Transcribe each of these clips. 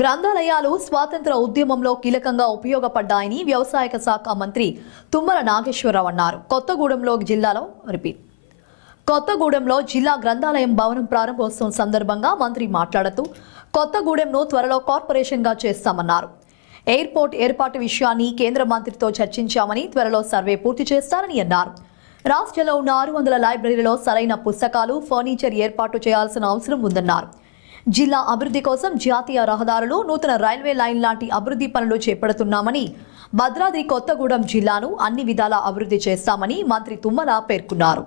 గ్రంథాలయాలు స్వాతంత్ర ఉద్యమంలో కీలకంగా ఉపయోగపడ్డాయని వ్యవసాయ శాఖ మంత్రి తుమ్మల నాగేశ్వరరావు అన్నారు. కొత్తగూడెంలో జిల్లా గ్రంథాలయం భవనం ప్రారంభోత్సవం సందర్భంగా మంత్రి మాట్లాడుతూ కొత్తగూడెంను త్వరలో కార్పొరేషన్గా చేస్తామన్నారు. ఎయిర్పోర్ట్ ఏర్పాటు విషయాన్ని కేంద్ర మంత్రితో చర్చించామని, త్వరలో సర్వే పూర్తి చేస్తారని అన్నారు. రాష్ట్రంలో ఉన్న 600 లైబ్రరీలో సరైన పుస్తకాలు, ఫర్నిచర్ ఏర్పాటు చేయాల్సిన అవసరం ఉందన్నారు. జిల్లా అభివృద్ధి కోసం జాతీయ రహదారులు, నూతన రైల్వే లైన్ లాంటి అభివృద్ధి పనులు చేపడుతున్నామని, భద్రాద్రి కొత్తగూడెం జిల్లాను అన్ని విధాలా అభివృద్ధి చేస్తామని మంత్రి తుమ్మల పేర్కొన్నారు.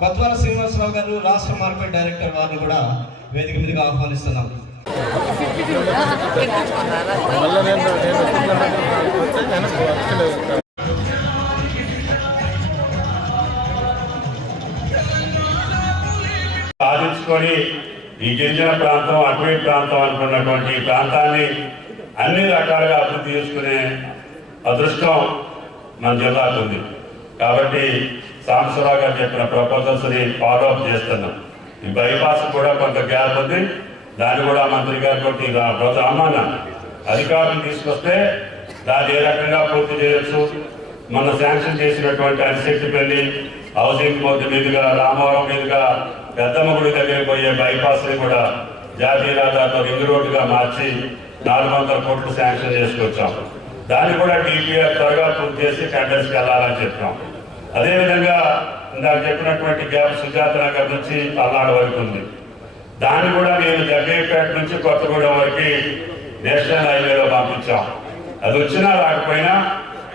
కొత్తవల శ్రీనివాసరావు గారు రాష్ట్ర మార్కెట్ డైరెక్టర్ వారిని కూడా వేదిక మీదగా ఆహ్వానిస్తున్నాం. సాధించుకొని ఈ గిరిజన ప్రాంతం, అటవీ ప్రాంతం అనుకున్నటువంటి ప్రాంతాన్ని అన్ని రకాలుగా అభివృద్ధి చేసుకునే అదృష్టం మన జిల్లాకు ఉంది. కాబట్టి సాంబశివరావు గారు చెప్పిన ప్రపోజల్స్ని ఫాలోఅప్ చేస్తున్నాం. ఈ బైపాస్ కూడా కొంత గ్యాప్ ఉంది, దాన్ని కూడా మంత్రి గారితో రమ్మన్నా అధికారులు తీసుకొస్తే దాన్ని ఏ రకంగా పూర్తి చేయొచ్చు. మన శాంక్షన్ చేసినటువంటి అరిశెట్టిపల్లి హౌసింగ్ బోర్డు మీదుగా రామవరం మీదుగా పెద్దమ్మ గుడి దగ్గరికి పోయే బైపాస్ని కూడా జాతీయ రహదారిలో రింగ్ రోడ్డుగా మార్చి 400 కోట్లు శాంక్షన్ చేసుకొచ్చాం. దాన్ని కూడా DPR త్వరగా పూర్తి చేసి టెండర్స్కి వెళ్ళాలని చెప్పాం. అదేవిధంగా ఇందాక చెప్పినటువంటి గ్యాప్ సుజాత నగర్ నుంచి పల్నాడు వరకు ఉంది. దాన్ని కూడా నేను జగ్గయ్యపేట నుంచి కొత్తగూడెం వరకు నేషనల్ హైవేలో పంపించాం. అది వచ్చినా రాకపోయినా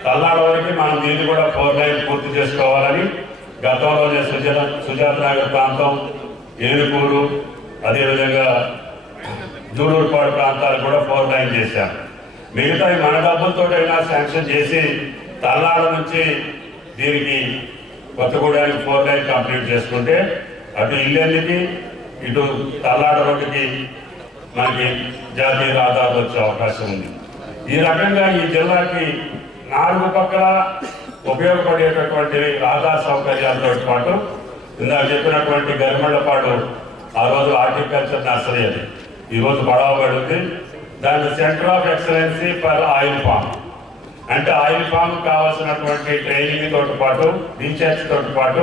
పల్నాడు వరకు మనం దీన్ని కూడా 4 లైన్ పూర్తి చేసుకోవాలని గతంలోనే సుజాత నగర్ ప్రాంతం, ఏనుకూరు, అదేవిధంగా జూలూరుపాడు ప్రాంతాలు కూడా 4 లైన్ చేశాం. మిగతా మన డబ్బులతోటైనా శాంక్షన్ చేసి పల్నాడు నుంచి దీనికి కొత్తగూడెంకి 4 లైన్ కంప్లీట్ చేసుకుంటే అటు ఇల్లెల్లికి, ఇటు తల్లాడ రోడ్డుకి మనకి జాతీయ రహదారులు వచ్చే అవకాశం ఉంది. ఈ రకంగా ఈ జిల్లాకి 4 పక్కల ఉపయోగపడేటటువంటి రహదారి సౌకర్యాలతో పాటు ఇందాక చెప్పినటువంటి గరిమళ్ళపాడు ఆ రోజు హార్టికల్చర్ నర్సరీ అది ఈరోజు పడవబడింది. దాని centre of excellency for oil palm, అంటే ఆయిల్ ఫామ్ కావాల్సినటువంటి ట్రైనింగ్ తోటి పాటు, రీసెర్చ్ తోటి పాటు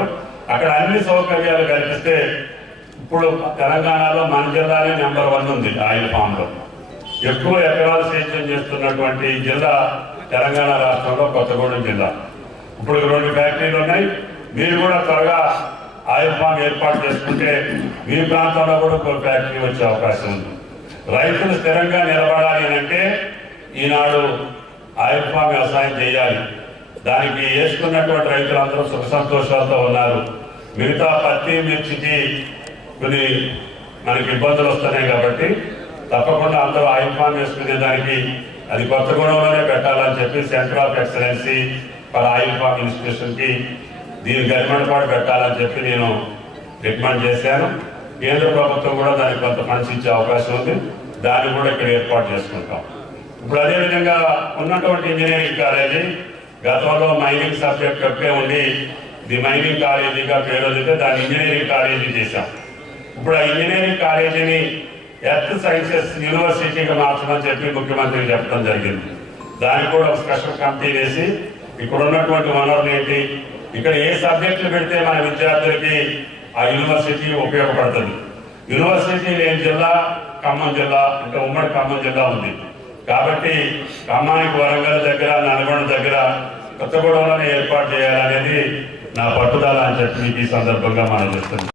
అక్కడ అన్ని సౌకర్యాలు కల్పిస్తే ఇప్పుడు తెలంగాణలో మన జిల్లానే నెంబర్ 1 ఉంది ఆయిల్ ఫామ్లో. ఎక్కువ ఎకరాలు సేద్యం చేస్తున్నటువంటి జిల్లా తెలంగాణ రాష్ట్రంలో కొత్తగూడెం జిల్లా. ఇప్పుడు 2 ఫ్యాక్టరీలు ఉన్నాయి. మీరు కూడా త్వరగా ఆయిల్ ఫామ్ ఏర్పాటు చేసుకుంటే మీ ప్రాంతంలో కూడా ఒక ఫ్యాక్టరీ వచ్చే అవకాశం ఉంది. రైతులు స్థిరంగా నిలబడాలి అంటే ఈనాడు ఆయిల్ ఫామ్ వ్యవసాయం చేయాలి. దానికి వేసుకున్నటువంటి రైతులందరూ సుఖ సంతోషాలతో ఉన్నారు. మిగతా పత్తి, మిర్చికి కొన్ని మనకి ఇబ్బందులు వస్తున్నాయి కాబట్టి తప్పకుండా అందరూ ఆయిల్ ఫామ్ వేసుకునే దానికి అది కొత్తగూడెంలోనే పెట్టాలని చెప్పి centre of excellency for oil farm ఇన్స్టిట్యూషన్కి దీని గరిమళ్ళపాటు పెట్టాలని చెప్పి నేను రికమెండ్ చేశాను. కేంద్ర ప్రభుత్వం కూడా దానికి కొంత ఫండ్స్ ఇచ్చే అవకాశం ఉంది. దాన్ని కూడా ఇక్కడ ఏర్పాటు చేసుకుంటాం. ఇప్పుడు అదేవిధంగా ఉన్నటువంటి ఇంజనీరింగ్ కాలేజీ గతంలో మైనింగ్ సబ్జెక్ట్ ఒకే ఉండి ది మైనింగ్ కాలేజీగా పేరు వదిలితే దాన్ని ఇంజనీరింగ్ కాలేజీ చేశాం. ఇప్పుడు ఆ ఇంజనీరింగ్ కాలేజీని ఎర్త్ సైన్సెస్ యూనివర్సిటీగా మార్చమని చెప్పి ముఖ్యమంత్రికి చెప్పడం జరిగింది. దానికి కూడా ఒక స్పెషల్ కమిటీ వేసి ఇక్కడ ఉన్నటువంటి వనరులు ఏంటి, ఇక్కడ ఏ సబ్జెక్టులు పెడితే మన విద్యార్థులకి ఆ యూనివర్సిటీ ఉపయోగపడుతుంది. యూనివర్సిటీ లేని జిల్లా ఖమ్మం జిల్లా, అంటే ఉమ్మడి ఖమ్మం జిల్లా ఉంది. కాబట్టి ఖమ్మానికి వరంగల్ దగ్గర, నల్గొండ దగ్గర, కొత్తగూడెంలోనే ఏర్పాటు చేయాలనేది నా పట్టుదల అని చెప్పి ఈ సందర్భంగా మనం చేస్తున్నాం.